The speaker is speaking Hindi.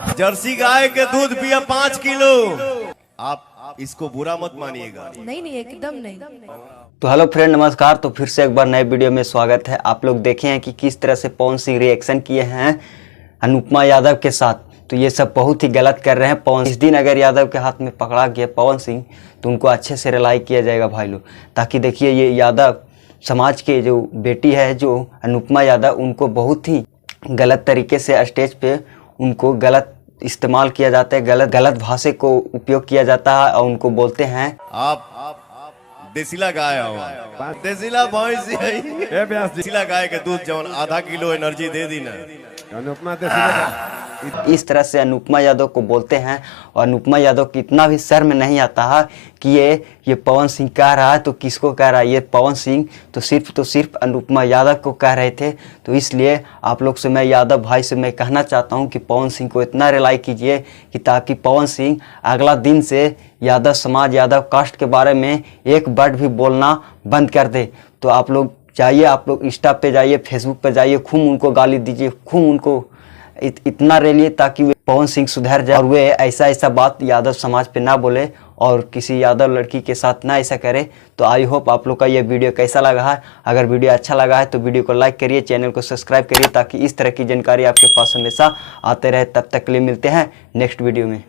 जर्सी गाय के दूध पिया 5 किलो। आप इसको बुरा मत मानिएगा। नहीं नहीं, एकदम नहीं। तो हेलो फ्रेंड, नमस्कार। तो फिर से एक बार नए वीडियो में स्वागत है। आप लोग देखे हैं कि किस तरह से पवन सिंह रिएक्शन किए हैं अनुपमा यादव के साथ। तो ये सब बहुत ही गलत कर रहे हैं। पवन इस दिन अगर यादव के हाथ में पकड़ा गया पवन सिंह तो उनको अच्छे से रिलाई किया जाएगा भाई लोग, ताकि देखिए ये यादव समाज के जो बेटी है जो अनुपमा यादव, उनको बहुत ही गलत तरीके से स्टेज पे उनको गलत इस्तेमाल किया जाता है, गलत भाषा को उपयोग किया जाता है और उनको बोलते हैं आप देसीला गाय हो, देसीला भैंस देसीला गाय के दूध जौन आधा किलो एनर्जी दे दी ना, अनुपमा देसीला इस तरह से अनुपमा यादव को बोलते हैं। और अनुपमा यादव को इतना भी शर्म नहीं आता है कि ये पवन सिंह कह रहा है तो किसको कह रहा है। ये पवन सिंह तो सिर्फ अनुपमा यादव को कह रहे थे। तो इसलिए आप लोग से मैं यादव भाई से मैं कहना चाहता हूं कि पवन सिंह को इतना रिलाई कीजिए कि ताकि पवन सिंह अगला दिन से यादव समाज यादव कास्ट के बारे में एक वर्ड भी बोलना बंद कर दे। तो आप लोग जाइए, आप लोग इंस्टा पे जाइए, फेसबुक पे जाइए, खूब उनको गाली दीजिए, खूब उनको इतना रेलिए ताकि वे पवन सिंह सुधर जाए और वे ऐसा बात यादव समाज पे ना बोले और किसी यादव लड़की के साथ ना ऐसा करे। तो आई होप आप लोग का ये वीडियो कैसा लगा है। अगर वीडियो अच्छा लगा है तो वीडियो को लाइक करिए, चैनल को सब्सक्राइब करिए ताकि इस तरह की जानकारी आपके पास हमेशा आते रहे। तब तक के लिए मिलते हैं नेक्स्ट वीडियो में।